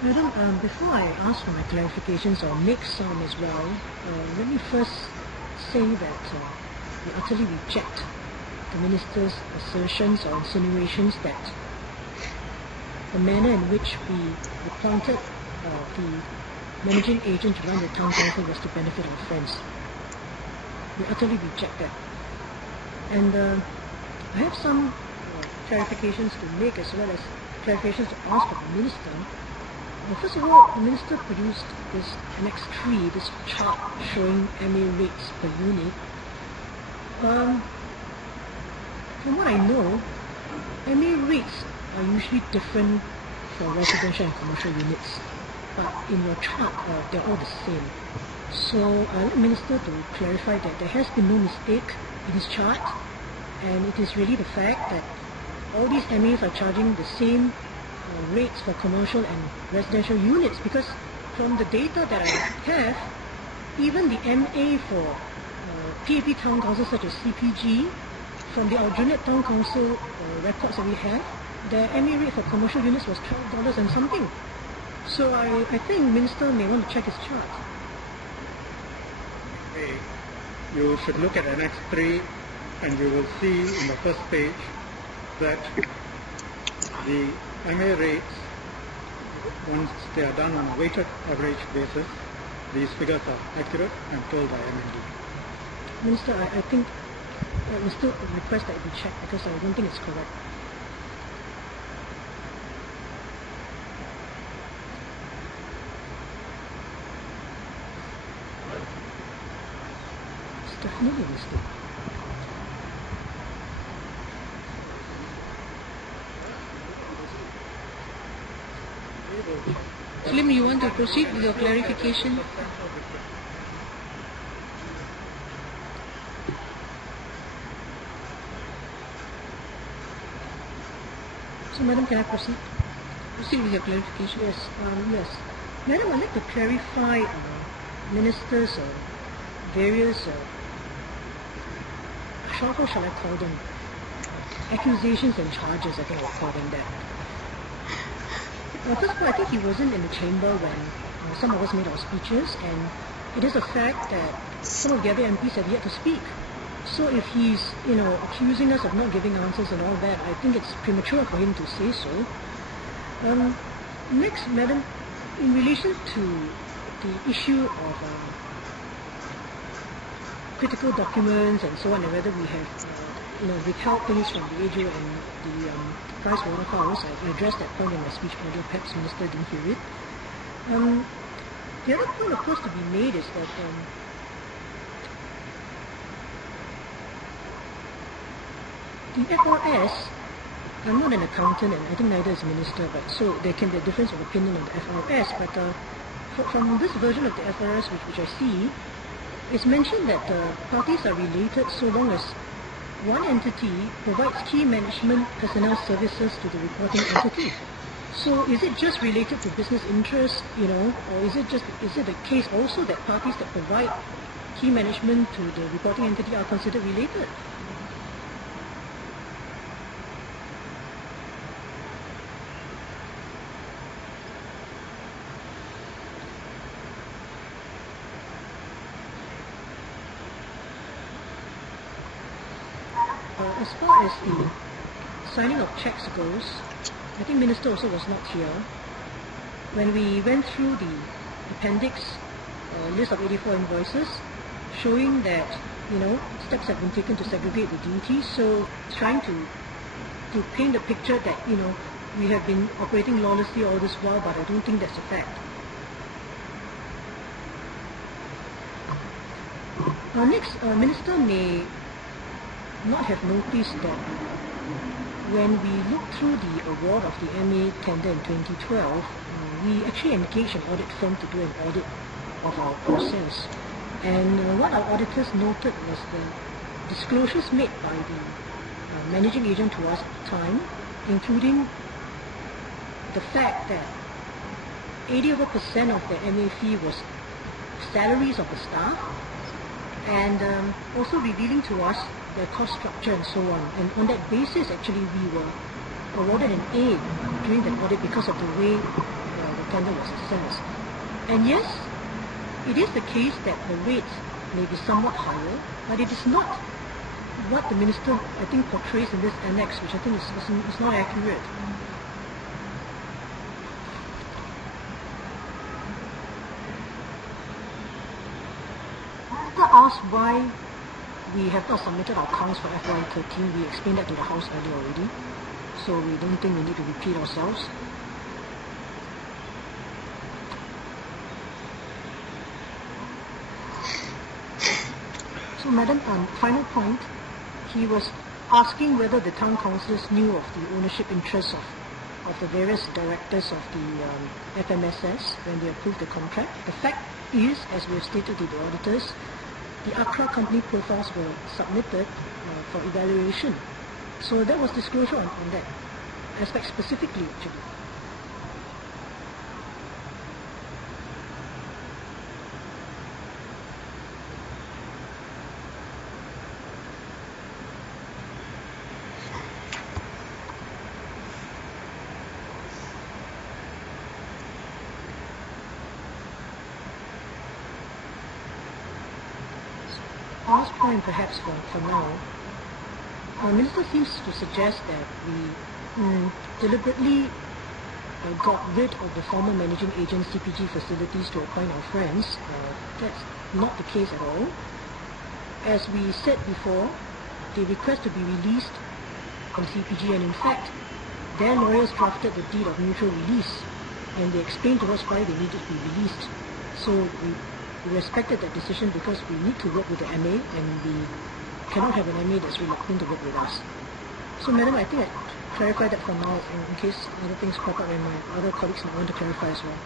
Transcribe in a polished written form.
Madam, before I ask for my clarifications or make some as well, let me first say that we utterly reject the Minister's assertions or insinuations that the manner in which we appointed the managing agent to run the town council was to benefit our friends. We utterly reject that. And I have some clarifications to make as well as clarifications to ask of the Minister. First of all, the Minister produced this Annex 3, this chart showing MA rates per unit. From what I know, MA rates are usually different for residential and commercial units, but in your chart, they're all the same. So I want the Minister to clarify that there has been no mistake in his chart, and it is really the fact that all these MAs are charging the same rates for commercial and residential units, because from the data that I have, even the MA for PAP town councils such as CPG, from the alternate town council records that we have, the MA rate for commercial units was $12 and something. So I think Minister may want to check his chart. Okay. You should look at Annex 3 and you will see in the first page that the MA rates, once they are done on a weighted average basis, these figures are accurate and told by MND. Minister, I think I will still request that it be checked because I don't think it's correct. It's definitely a mistake. Lim, you want to proceed with your clarification? So, Madam, can I proceed? Proceed with your clarification. Yes, yes. Madam, I'd like to clarify Minister's various, how shall I call them? Accusations and charges, I think I'll call them that. First of all, I think he wasn't in the chamber when some of us made our speeches, and it is a fact that some of the other MPs have yet to speak. So if he's, accusing us of not giving answers and all that, I think it's premature for him to say so. Next, Madam, in relation to the issue of critical documents and so on, and whether we have, withheld things from the AGO and the Price Waterhouse, I addressed that point in my speech earlier. Perhaps Minister didn't hear it. The other point, of course, to be made is that the FRS, I'm not an accountant and I think neither is a minister, but so there can be a difference of opinion on the FRS, but from this version of the FRS which I see, it's mentioned that parties are related so long as one entity provides key management personnel services to the reporting entity. So is it just related to business interests, or is it the case also that parties that provide key management to the reporting entity are considered related? As far as the signing of checks goes, I think Minister also was not here. When we went through the appendix list of 84 invoices, showing that, steps have been taken to segregate the duties, so trying to paint a picture that, we have been operating lawlessly all this while, but I don't think that's a fact. Next, Minister may not have noticed that when we looked through the award of the MA tender in 2012, we actually engaged an audit firm to do an audit of our process. And what our auditors noted was the disclosures made by the managing agent to us at the time, including the fact that 80% of the MA fee was salaries of the staff, and also revealing to us the cost structure and so on. And on that basis, actually, we were awarded an A during the audit because of the way the tender was assessed. And yes, it is the case that the rates may be somewhat higher, but it is not what the minister, I think, portrays in this annex, which I think is not accurate. The minister asked why we have not submitted our accounts for FY13. We explained that to the House earlier already, so we don't think we need to repeat ourselves. So, Madam, final point, he was asking whether the town councillors knew of the ownership interests of the various directors of the FMSS when they approved the contract. The fact is, as we have stated to the auditors, the ACRA company profiles were submitted for evaluation. So that was disclosure on that aspect specifically, actually. Last point perhaps for now, our minister seems to suggest that we deliberately got rid of the former managing agent CPG facilities to appoint our friends. That's not the case at all. As we said before, they request to be released from CPG, and in fact, their lawyers drafted the deed of mutual release, and they explained to us why they needed to be released. So we respected that decision because we need to work with the MA, and we cannot have an MA that's reluctant to work with us. So, Madam, I think I clarified that for now, in case other things crop up and my other colleagues might want to clarify as well.